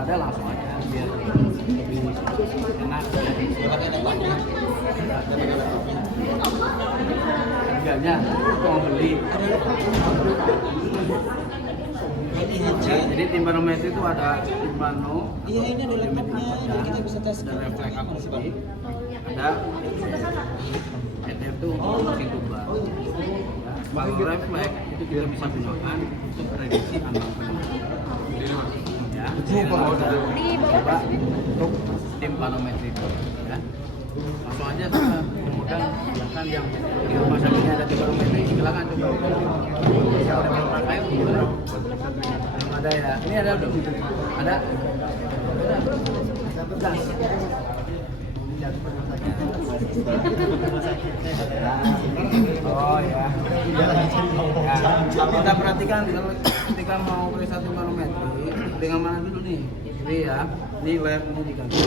ada langsung aja biar lebih enak harganya itu mau beli ya, jadi timpanometri itu ada timpano Iya, ini ada laptopnya, jadi kita bisa tes. ada refleks akustik, ada ETF itu untuk tubal. Kalau refleks itu kita bisa gunakan untuk prediksi ambang penurunan. Ya, kalau udah coba untuk timpanometri itu, ya. Langsung aja kemudian silakan yang di rumah sakitnya ada timpanometri silakan coba. Siapa yang pakai belum ada ya. Ini ada belum? Ada. Oh ya. Kita perhatikan kalau ketika mau periksa timpanometri dengan mana dulu nih? Ini ya. Ini lab ini diganti.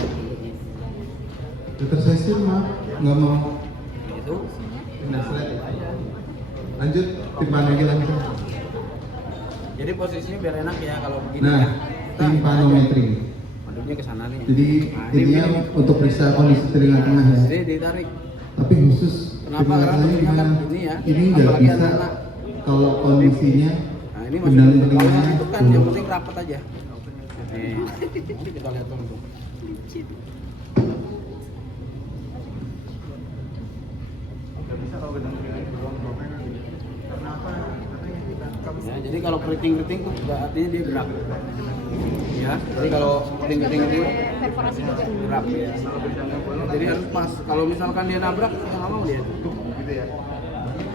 Dokter saya sih nggak mau. Itu. Nah, Lanjut timpano lagi langsung. jadi posisinya biar enak ya kalau begini Nah, ya. timpanometri. Maduknya ke sana nih. Jadi Nah, intinya untuk periksa kondisi telinga tengah ya. Jadi ditarik. Tapi khusus Kenapa? telinga Karena tengah telinga kan gimana? begini ya. Ini nggak Apalagi bisa anak-anak. kalau kondisinya Nah, ini benar masih kalau telinganya itu kan yang penting rapat aja. Nih, kita lihat dulu. Ya, jadi kalau keriting-keriting itu artinya dia gerak. Ya, jadi kalau keriting-keriting itu Perforasi juga. gerak ya. Jadi harus pas. Kalau misalkan dia nabrak, ya nggak mau dia. Gitu ya.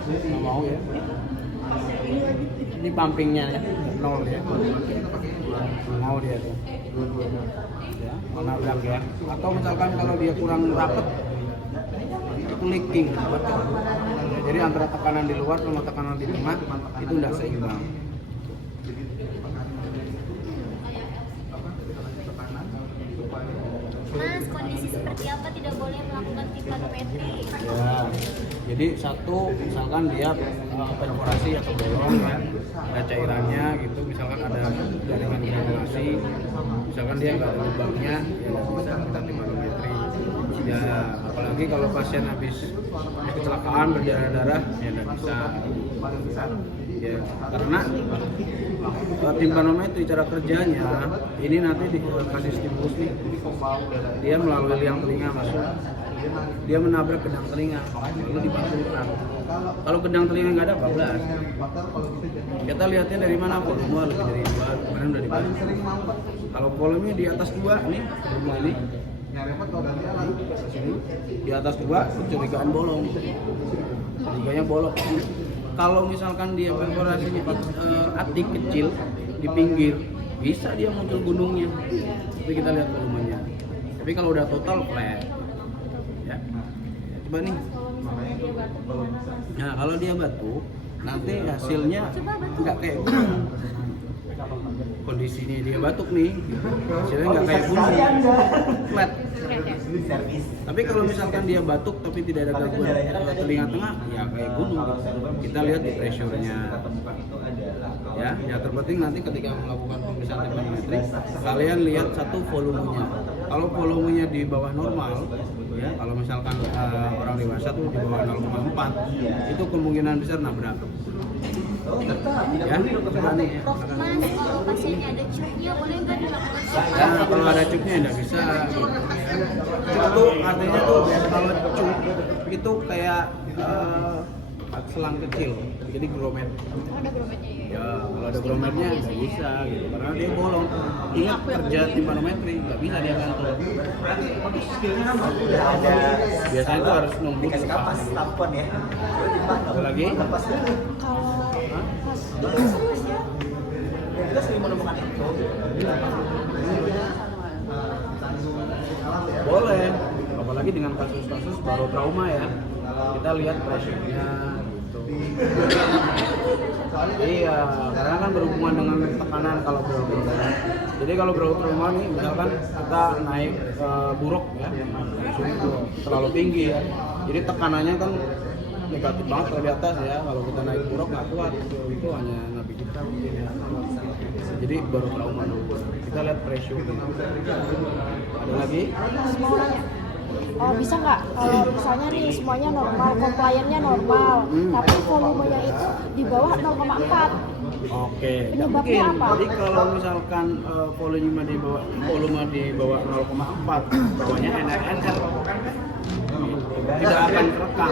Nggak mau ya. Ini pumpingnya ya, nol ya. Nggak mau dia tuh. Ya, mau nabrak ya. Atau misalkan kalau dia kurang rapet, itu leaking. Jadi antara tekanan di luar sama tekanan di tengah itu udah seimbang. Mas, kondisi seperti apa tidak boleh melakukan timpanometri? Ya, jadi satu misalkan dia perforasi atau bolong ya, ada cairannya gitu, misalkan ada jaringan granulasi, misalkan dia nggak ada lubangnya, ya nggak bisa kita timpanometri. Ya, apalagi kalau pasien habis kecelakaan berdarah-darah, ya nggak bisa. Ya, karena timpanometri cara kerjanya ini nanti dikasih stimulus nih, dia melalui liang telinga masuk, dia menabrak gedang telinga lalu dibantulkan. Kalau gedang telinga nggak ada bablas. Kita lihatnya dari mana, volume lebih dari 2, kemarin udah dibantu. Kalau volumenya di atas 2 nih, volume ini di atas 2, kecurigaan bolong, curiganya bolong. Kalau misalkan dia perforasinya atik kecil di pinggir, bisa dia muncul gunungnya. Tapi kita lihat volumenya. Tapi kalau udah total flat, ya. Coba nih. Nah, kalau dia batu, nanti hasilnya nggak kayak gunung. Kondisinya dia batuk nih, hasilnya nggak kayak gunung, flat. Tapi kalau misalkan dia batuk tapi tidak ada gangguan telinga tengah, ya kayak gunung. Kita lihat di pressure-nya. Ya, yang terpenting nanti ketika melakukan pemeriksaan timpanometri, kalian lihat satu volumenya. Kalau volumenya di bawah normal, ya, kalau misalkan orang dewasa tuh di bawah 0,4, itu kemungkinan besar nabrak. Ya, coba nih ya. Mas, kalau pasiennya ada cupnya, boleh nggak dilakukan Ya, kalau ada cupnya nggak bisa. Cup itu artinya tuh kalau cup itu kayak selang kecil, jadi gromet. Ada grometnya ya? Ya, kalau ada grometnya nggak bisa gitu, karena dia bolong. Ingat kerja timpanometri, nggak bisa dia gantung. Biasanya itu harus nunggu Dikasih kapas, tampon ya. Ada lagi? Serius ya? Kita sering menemukan itu. Boleh, apalagi dengan kasus-kasus baru trauma ya. Kita lihat pressure-nya gitu. Iya, karena kan berhubungan dengan tekanan kalau trauma. Jadi kalau trauma nih, misalkan kita naik buruk ya, itu terlalu tinggi ya. Jadi tekanannya kan negatif banget dari atas ya. Kalau kita naik buruk nggak kuat, itu hanya nabi kita. Jadi Jadi baru trauma dulu. Kita lihat pressure dulu. Ada lagi? Mau nanya, bisa nggak kalau misalnya nih semuanya normal, compliance-nya normal, tapi volumenya itu di bawah 0,4. Oke, tidak Penyebabnya mungkin. apa? Jadi kalau misalkan volume di bawah 0,4, bawahnya NRNL tidak akan terekam.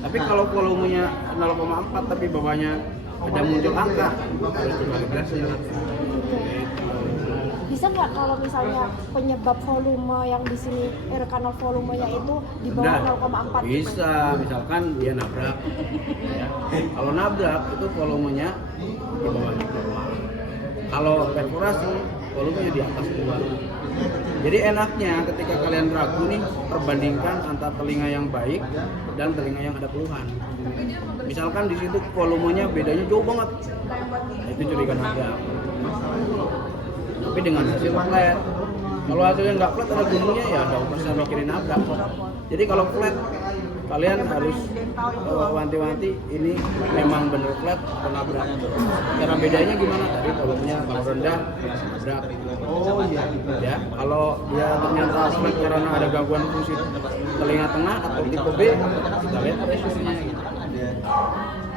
Tapi kalau volumenya 0,4 tapi bawahnya ada muncul angka, harus dikalibrasi. Bisa nggak kalau misalnya penyebab volume yang di sini air kanal volumenya itu di bawah Nah, 0,4? bisa, misalkan dia nabrak. Ya. Kalau nabrak itu volumenya di bawah. Kalau perforasi volumenya di atas dua. Jadi enaknya ketika kalian ragu nih, perbandingkan antara telinga yang baik dan telinga yang ada keluhan. Misalkan di situ volumenya bedanya jauh banget, nah, itu curiga nabrak. Tapi dengan hasil flat, kalau hasilnya nggak flat ada gunungnya ya nggak usah mikirin nabrak. Jadi kalau flat kalian harus wanti-wanti ini memang bener flat atau nabrak. Cara bedanya gimana tadi? Volumenya kalau rendah nabrak. Oh iya. Ya, kalau dia ternyata flat karena ada gangguan fungsi telinga tengah atau tipe B, kita lihat pressure-nya gitu.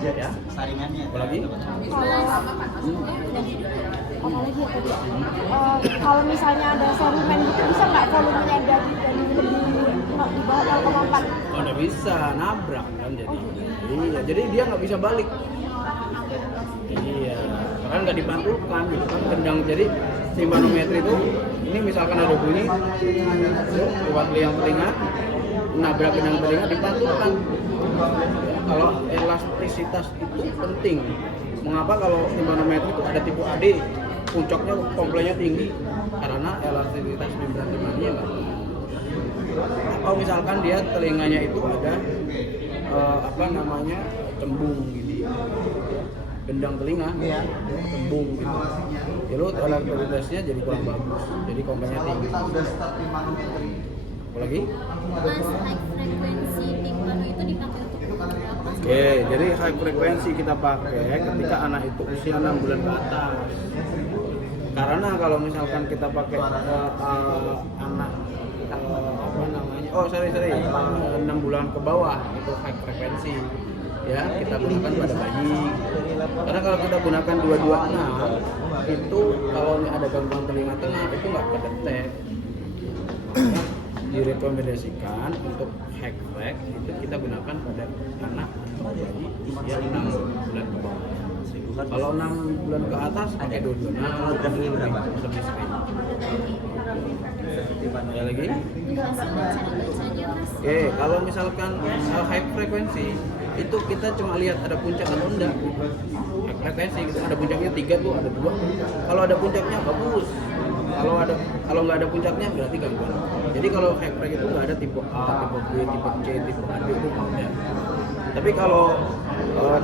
Ya. Saringannya. Apalagi? Apalagi ya tadi? Kalau misalnya ada serumen gitu bisa nggak volumenya dari lebih di bawah 0,4? Oh, nggak bisa nabrak kan jadi. Iya, jadi dia nggak bisa balik. Iya, karena nggak dipantulkan gitu kan kendang. Jadi si manometer itu ini misalkan ada bunyi lewat liang telinga, nabrak kendang telinga dipantulkan. Kalau elastisitas itu penting. Mengapa kalau si manometer itu ada tipe AD, puncaknya komplainya tinggi karena elastisitas membran temaninya nggak. Atau misalkan dia telinganya itu ada cembung gitu, gendang telinga, cembung gitu. Lalu elastisitasnya jadi kurang bagus, jadi komplainya tinggi. Apalagi? Mas, high frekuensi timpano itu dipakai untuk berapa? Oke, jadi high frekuensi kita pakai ketika anak itu usia 6 bulan ke atas. Karena kalau misalkan kita pakai anak 6 bulan ke bawah itu high frekuensi. Ya, kita gunakan pada bayi. Karena kalau kita gunakan 226 itu kalau ada gangguan telinga tengah itu nggak kedetek. Direkomendasikan untuk high frek itu kita gunakan pada anak atau bayi usia 6 bulan ke bawah. Kalau 6 bulan ke atas pakai 226 lebih sering. Ada lagi? Oke, kalau misalkan high frekuensi itu kita cuma lihat ada puncak atau enggak. High frekuensi gitu ada puncaknya 3 tuh, ada 2. Kalau ada puncaknya bagus. Kalau nggak ada puncaknya berarti gangguan. Jadi kalau high frek itu nggak ada tipe A, tipe B, tipe C, tipe A, itu ada. Tapi kalau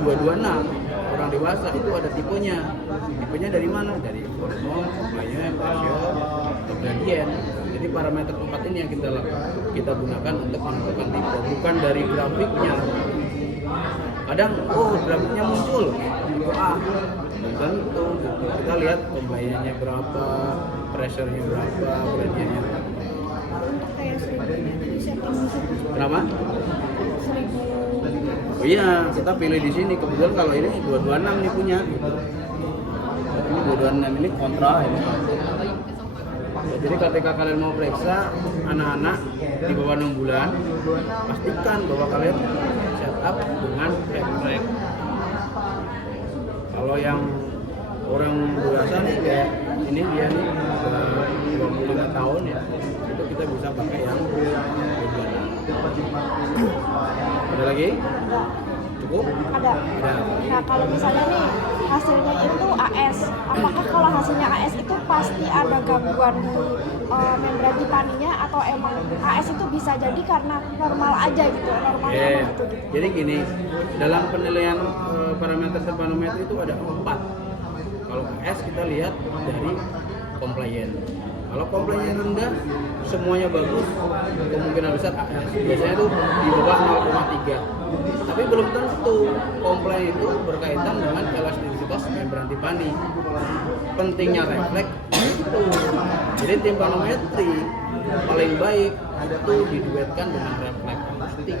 226 orang dewasa itu ada tipenya. Tipenya dari mana? Dari hormon, compliance, pressure, atau gradient. Jadi parameter 4 ini yang kita gunakan untuk menentukan tipe, bukan dari grafiknya. Kadang grafiknya muncul tipe A. Tentu gitu. Kita lihat compliance-nya berapa, pressure-nya berapa, gradientnya berapa. Untuk kayak 1000 setting. Kenapa? 1000. Oh iya, kita pilih di sini. Kebetulan kalau ini 226 nih punya. Ini 226 ini kontra ini. Ya, jadi ketika kalian mau periksa anak-anak di bawah 6 bulan, pastikan bahwa kalian setup dengan high. Kalau yang orang dewasa nih kayak ini dia nih 25 tahun ya, itu kita bisa pakai yang 226. Ada lagi? Cukup? Ada. Nah kalau misalnya nih hasilnya itu AS, apakah kalau hasilnya AS itu pasti ada gangguan di membran tipaninya atau emang AS itu bisa jadi karena normal aja gitu, normalnya gitu. Jadi gini, dalam penilaian parameter manometer itu ada 4. Kalau AS kita lihat dari compliance. Kalau compliance rendah, semuanya bagus, kemungkinan besar AS. Biasanya itu di bawah 0,3. Tapi belum tentu compliance itu berkaitan dengan elastisitas contoh membran Tiffany. Pentingnya refleks itu. Jadi timpanometri paling baik itu diduetkan dengan refleks akustik.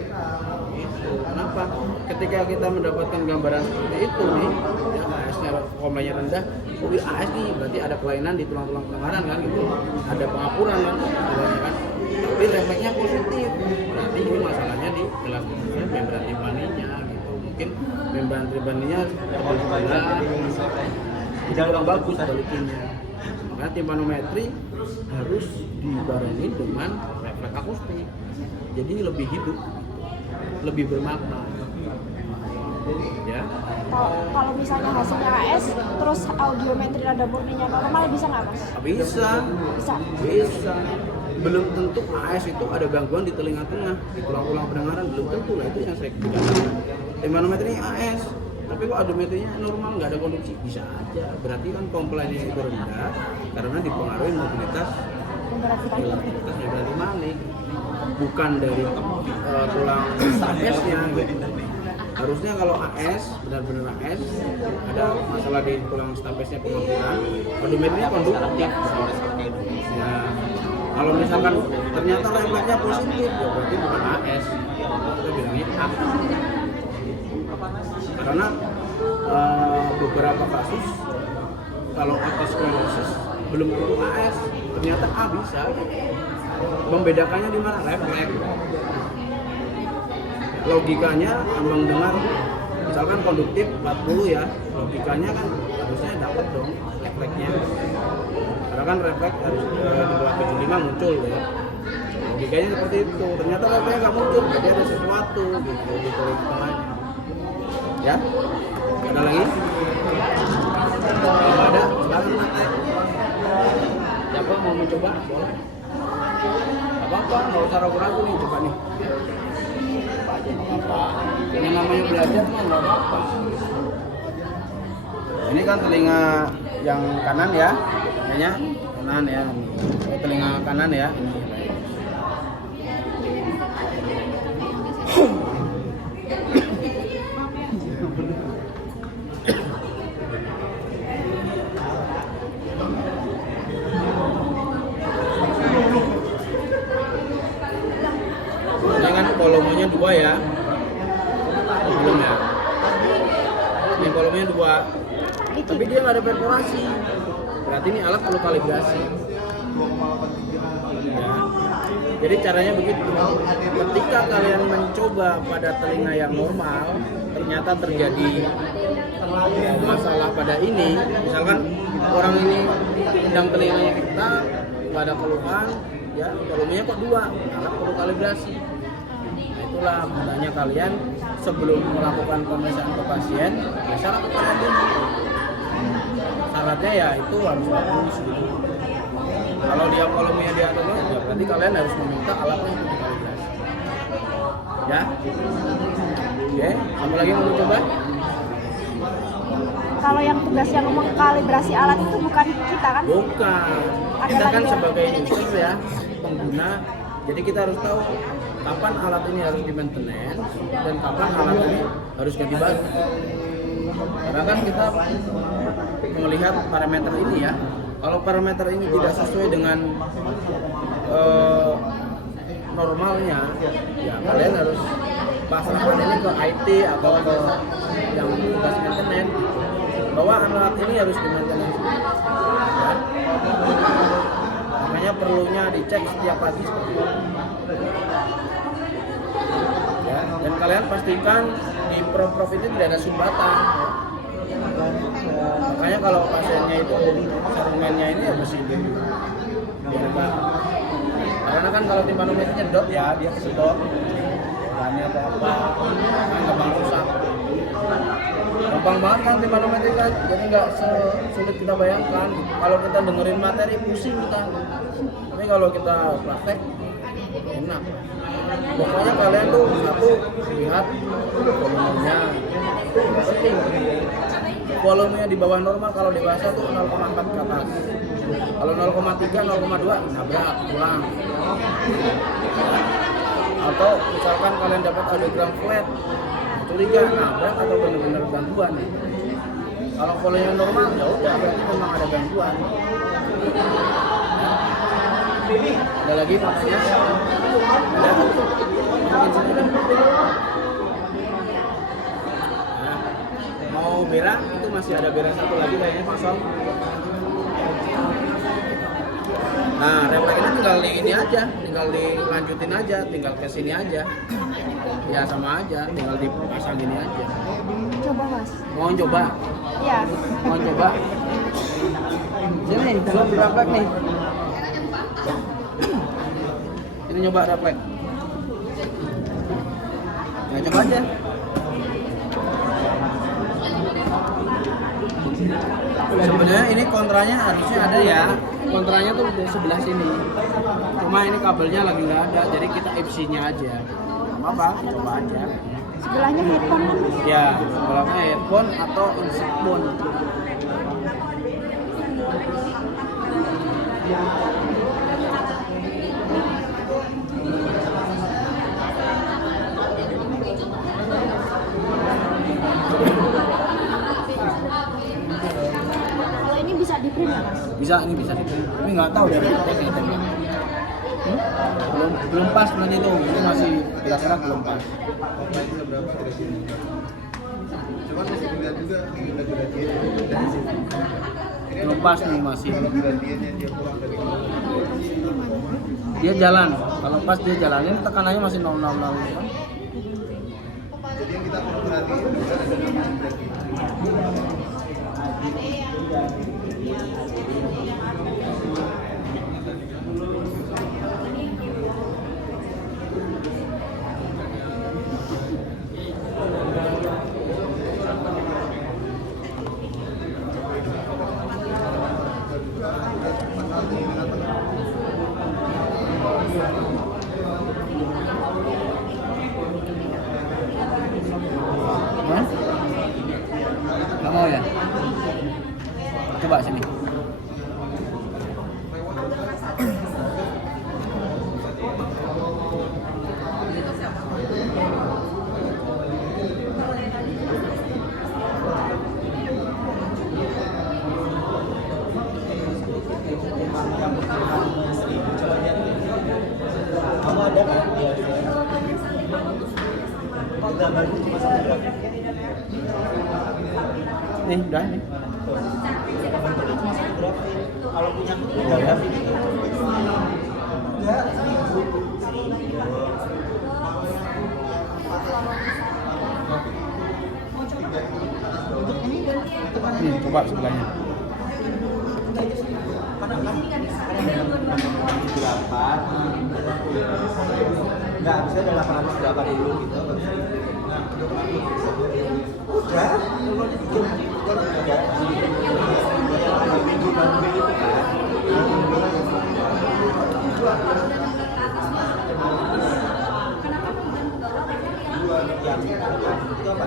Gitu. Kenapa? Ketika kita mendapatkan gambaran seperti itu nih, ya AS-nya komplainya rendah, AS nih berarti ada kelainan di tulang-tulang pendengaran kan gitu. Ada pengapuran kan, kan. Tapi refleksnya positif. Berarti ini masalahnya di gelas membran Tiffany-nya gitu. Mungkin membran Tiffany-nya tebal sebelah, jadi kurang bagus baliknya. Makanya timpanometri harus dibarengi dengan refleks akustik. Jadi lebih hidup, lebih bermakna. Ya. Kalau misalnya hasilnya AS, terus audiometri nada murninya normal bisa nggak Mas? Bisa. Bisa. Belum tentu AS itu ada gangguan di telinga tengah, di tulang-tulang pendengaran, belum tentu lah, itu yang saya katakan. Timpanometri AS, tapi kok audiometrinya normal, nggak ada konduksi, bisa aja. Berarti kan komplainnya itu rendah karena dipengaruhi mobilitas Membran Tiffany. membran Tiffany, bukan dari tulang stapesnya gitu. Harusnya kalau AS, benar-benar AS, ada masalah di tulang stapesnya pengapuran, audiometrinya konduktif. Ya, kalau misalkan ternyata refleksnya positif, ya berarti bukan AS, kita bilangnya A. Karena beberapa kasus kalau atosclerosis belum tentu AS, ternyata A bisa. Membedakannya di mana? Refleks. Logikanya abang dengar misalkan konduktif 40 ya, logikanya kan harusnya dapat dong refleksnya. Karena kan refleks harus di bawah 75 muncul ya. Logikanya seperti itu. Ternyata refleksnya nggak muncul, jadi ada sesuatu gitu di telinga tengahnya. Ya, ada lagi? Kalau ada, silakan. Siapa mau mencoba? Boleh. Apa-apa, nggak usah ragu-ragu nih, coba nih. Apa? Yang namanya belajar mah nggak apa-apa. Ini kan telinga yang kanan ya, kayaknya kanan ya. Ini telinga kanan ya. Ini. Ini kan volumenya 2 ya. Belum ya. Ini volumenya 2. Tapi dia nggak ada perforasi. Berarti ini alat perlu kalibrasi. Ya. Jadi caranya begitu. Ketika kalian mencoba pada telinga yang normal, ternyata terjadi masalah pada ini. Misalkan orang ini tendang telinganya kita, nggak ada keluhan, ya volumenya kok 2, alat perlu kalibrasi. Nah, itulah gunanya kalian sebelum melakukan pemeriksaan ke pasien, biasa lakukan audit. Syaratnya ya itu harus bagus gitu. Kalau dia volumenya di atas, ya berarti kalian harus meminta alatnya untuk dikalibrasi. Ya, oke, kamu lagi mau coba? Kalau yang tugas yang mengkalibrasi alat itu bukan kita kan? Bukan. Ada Kita kan lagi sebagai user ya, pengguna. Jadi kita harus tahu kapan alat ini harus di maintenance dan kapan alat ini harus ganti baru. Karena kan kita melihat parameter ini ya. Kalau parameter ini tidak sesuai dengan normalnya, ya kalian harus pasrahkan ini ke IT atau ke yang tugas maintenance. Bahwa alat ini harus di maintenance. Ya. Makanya perlunya dicek setiap pagi seperti itu. Ya, dan kalian pastikan di prof itu tidak ada sumbatan. Makanya kalau pasiennya itu serumennya ini ya bersih dulu. Karena kan kalau timpanometri nyedot ya dia kesedot. Organnya apa-apa, gampang rusak. Gampang banget kan timpanometri kan, jadi nggak sulit kita bayangkan. Kalau kita dengerin materi pusing kita. Tapi kalau kita praktek enak. Pokoknya kalian tuh satu lihat volumenya, penting. Volumenya di bawah normal, kalau dewasa tuh 0,4 ke atas. Kalau 0,3, 0,2 nabrak pulang. Atau misalkan kalian dapat audiogram flat, curiga nabrak atau benar-benar gangguan. Kalau polanya normal ya udah berarti memang ada gangguan. Ada lagi matanya? Ada? Nah, mau berak itu masih ada berak satu lagi kayaknya kosong. Nah, refleks ini tinggal di ini aja, tinggal dilanjutin aja, tinggal ke sini aja. Ya sama aja, tinggal dipasang gini aja. Coba Mas. Mau coba? Ya. Mau coba? Sini, belum refleks nih. Ini nyoba refleks. Ya coba aja. Sebenarnya ini kontranya harusnya ada ya. Kontranya tuh di sebelah sini. Cuma ini kabelnya lagi nggak ada, jadi kita FC-nya aja. Apa? Coba aja. Sebelahnya headphone kan Mas? Ya, sebelahnya headphone atau insect bone. Kalau ini bisa di print ya Mas? Bisa, ini bisa diprint. Tapi nggak tahu dari tekniknya. Belum pas nanti itu masih kira-kira belum pas. Cuman masih dilihat juga Belum pas nih masih. gradiennya dia kurang dari Dia jalan. Kalau pas dia jalan, ini tekanannya masih 0,00. jadi yang kita perlu perhatiin juga ada namanya gradien. Hah? Nggak mau ya? Coba sini. Kamu ada kan? Iya. Oh, gambarnya cuma satu grafik. Nih, udah nih. Gambarnya cuma satu grafik. Kalau punya aku beda grafik. Enggak, seribu. Nih, coba sebelahnya. Enggak, bisa ada 808 dulu gitu. Udah, kalau di jam udah. Yang minggu baru itu kan. Yang itu apa?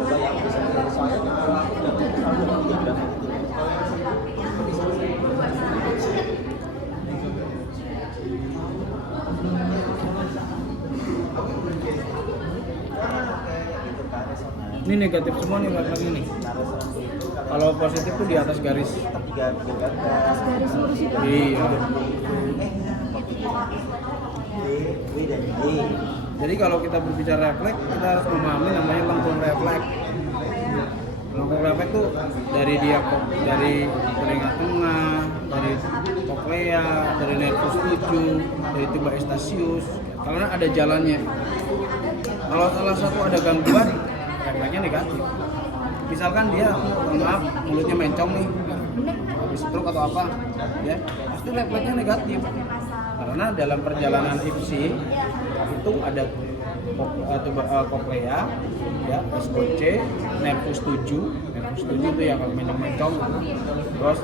Coba yang bisa soalnya kalau aku udah terlalu tiga berapa gitu. Ini negatif semua nih lagi nih. Kalau positif tuh di atas garis. Atas garis lurus itu. Iya. W dan Y. Jadi kalau kita berbicara refleks, kita harus memahami namanya lengkung refleks. Lengkung refleks tuh dari dari telinga tengah, dari koklea, dari nervus 7, dari tuba eustachius. Karena ada jalannya. Kalau salah satu ada gangguan, refleksnya negatif. Misalkan dia, maaf, mulutnya mencong nih, habis stroke atau apa, ya, pasti refleksnya negatif. Karena dalam perjalanan IPSI itu ada koklea, ya, SOC, nervus 7 itu yang mencong-mencong, terus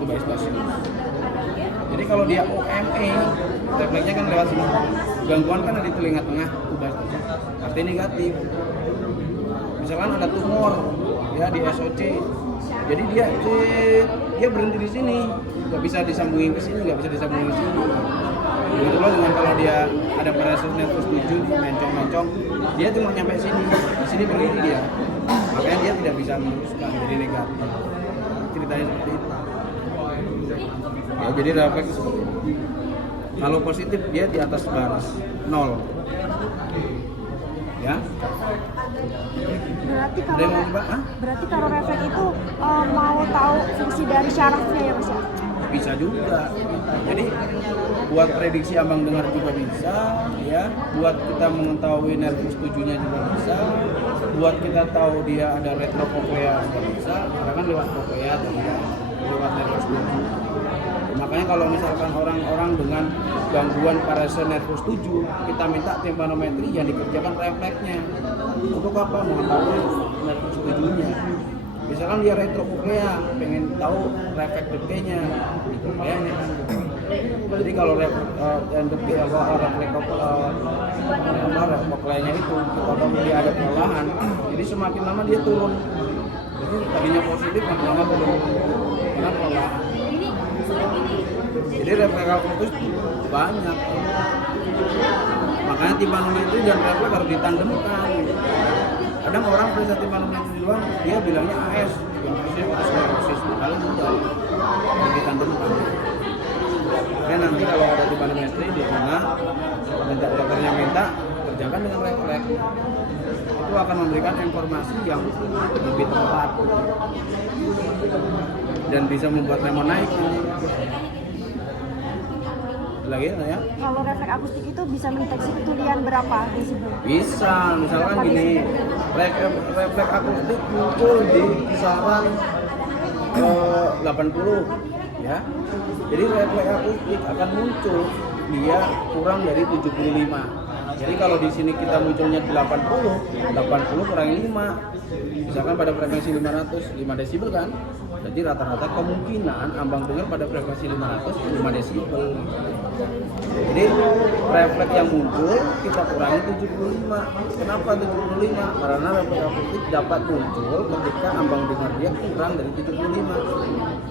tuba eustachius. Jadi kalau dia OME, refleksnya kan lewat sini. Gangguan kan ada di telinga tengah, tuba eustachius, artinya negatif. Misalkan ada tumor, ya di SOC, jadi dia berhenti di sini, nggak bisa disambungin ke sini, nggak bisa disambungin ke sini. Begitu loh dengan kalau dia ada pressure nervus 7 mencong-mencong, dia cuma nyampe sini, di sini berhenti dia. Makanya dia tidak bisa meneruskan jadi negatif. Ceritanya seperti itu. Ya, jadi refleks seperti itu. Kalau positif dia di atas baris 0. Ya. Berarti kalau refleks itu mau tahu fungsi dari syarafnya ya Mas ya? Bisa juga. Jadi buat prediksi ambang dengar juga bisa, ya. Buat kita mengetahui nervus 7-nya juga bisa. Buat kita tahu dia ada retrocochlea juga bisa. Karena kan lewat cochlea atau lewat nervus 7. Makanya kalau misalkan orang-orang dengan gangguan parese nervus 7, kita minta tympanometri yang dikerjakan refleksnya. Untuk apa? Mengetahui nervus 7-nya. Misalkan dia retrocochlea, pengen tahu refleks detiknya di cochlea-nya. Jadi kalau refleks cochlea-nya itu kita tahu dia ada kelelahan, jadi semakin lama dia turun. Jadi tadinya positif, makin lama turun karena kelelahan. Jadi refleks akutus banyak. Makanya tympanometri dan refleks harus ditandemkan. Kadang orang periksa tympanometri doang, dia bilangnya AS, yang persis kalau tidak ditandemkan. Oke, nanti kalau ada tympanometri di sana, dokternya minta kerjakan dengan refleks. Itu akan memberikan informasi yang lebih tepat dan bisa membuat lemon naik. Lagi ya? Kalau refleks akustik itu bisa mendeteksi ketulian berapa desibel? Bisa, misalkan gini, refleks akustik muncul di kisaran 80, ya. Jadi refleks akustik akan muncul dia kurang dari 75. Jadi kalau di sini kita munculnya 80 kurangi 5. Misalkan pada frekuensi 5 desibel kan? Jadi rata-rata kemungkinan ambang dengar pada frekuensi 5 desibel. Jadi refleks yang muncul kita kurangi 75. Kenapa 75? Karena refleks akustik dapat muncul ketika ambang dengar dia kurang dari 75.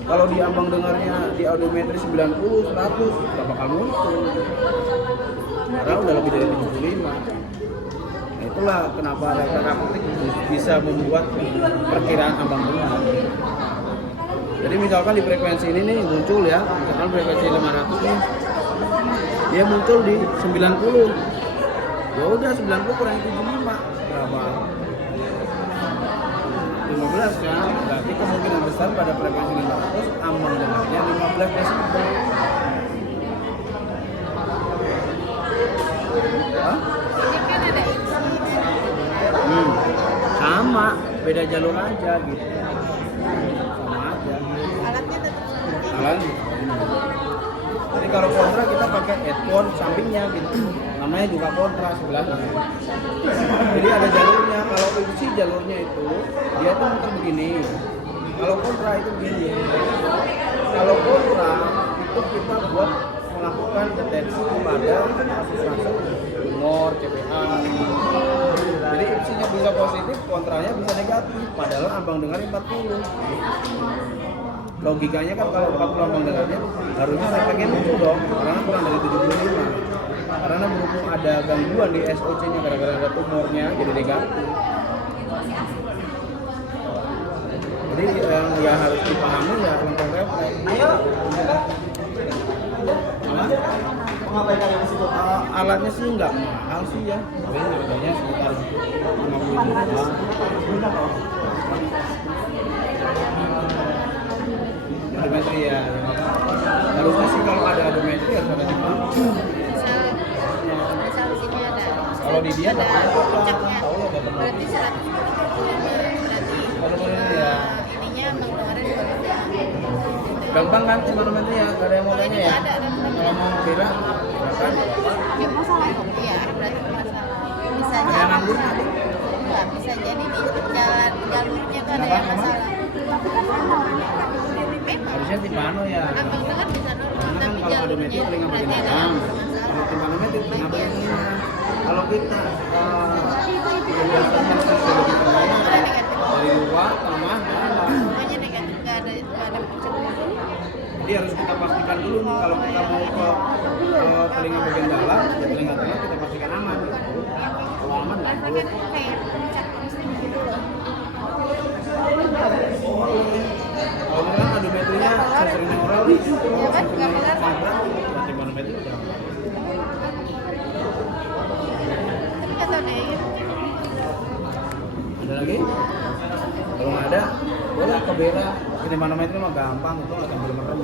Kalau di ambang dengarnya di audiometri 90, 100 nggak bakal muncul. Karena udah lebih dari 75. Nah, itulah kenapa refleks akustik bisa membuat perkiraan ambang dengar. Jadi misalkan di frekuensi ini nih muncul ya, misalkan frekuensi 500 nih, dia muncul di 90. Ya udah 90 kurangi 75 berapa? 15 kan? Berarti kemungkinan besar pada frekuensi 500 ambang dengarnya 15 desibel. Sama, beda jalur aja gitu. Sama aja. Alatnya. Jadi kalau kontra kita pakai headphone sampingnya gitu. Namanya juga kontra sebelahnya. Jadi ada jalurnya. Kalau fungsi jalurnya itu dia tuh muter begini. Kalau kontra itu begini. Kalau kontra itu kita buat melakukan deteksi pada kasus-kasus tumor, CPA. Jadi fungsinya bisa positif, kontranya bisa negatif. Padahal ambang dengar 40. Logikanya kan kalau 40 ambang dengarnya harusnya refleksnya muncul dong, karena kurang dari 75. Karena berhubung ada gangguan di SOC-nya gara-gara ada tumornya jadi negatif. Jadi yang harus dipahami ya untuk refleks. Ayo. Mengabaikan yang situ. Alatnya sih nggak mahal sih ya, tapi harganya sekitar 50 juta. Audiometri ya. Harusnya sih kalau ada audiometri harus ada di mana. Misal di sini ada. Kalau di dia ada puncaknya. tahu ya ada benar. Berarti 100. Berarti Kalau ini ya ininya ambang dengarnya juga beda. gampang kan tympanometri ya, nggak ada yang mau tanya ya. Kalau mau kira, silakan. Masalah itu. Iya, berarti masalah. Bisa Ada yang jadi. nganggur tadi? Enggak, bisa jadi di jalan jalurnya tuh ada yang masalah. Memang Harusnya tympano ya. ambang dengar bisa normal, Karena kan tapi kalau audiometri jalurnya paling nggak berarti pakai ada dalam. masalah. Kalau tympanometri nggak pakai dalam. Kalau kita berdasarkan sosiologi pengalaman dari luar, tengah, dalam. Semuanya negatif, nggak ada puncak. Jadi harus kita pastikan dulu nih kalau kita mau ke telinga bagian dalam, ya telinga tengah kita pastikan aman. Kalau aman nggak perlu. Kayak pencet gitu loh. Kalau memang audiometrinya seseringnya oral nih, berarti manometri udah. Tapi nggak tahu deh. Ada lagi? Kalau nggak ada, boleh ke Bera. Ini manometri mah gampang, itu nggak sambil merem.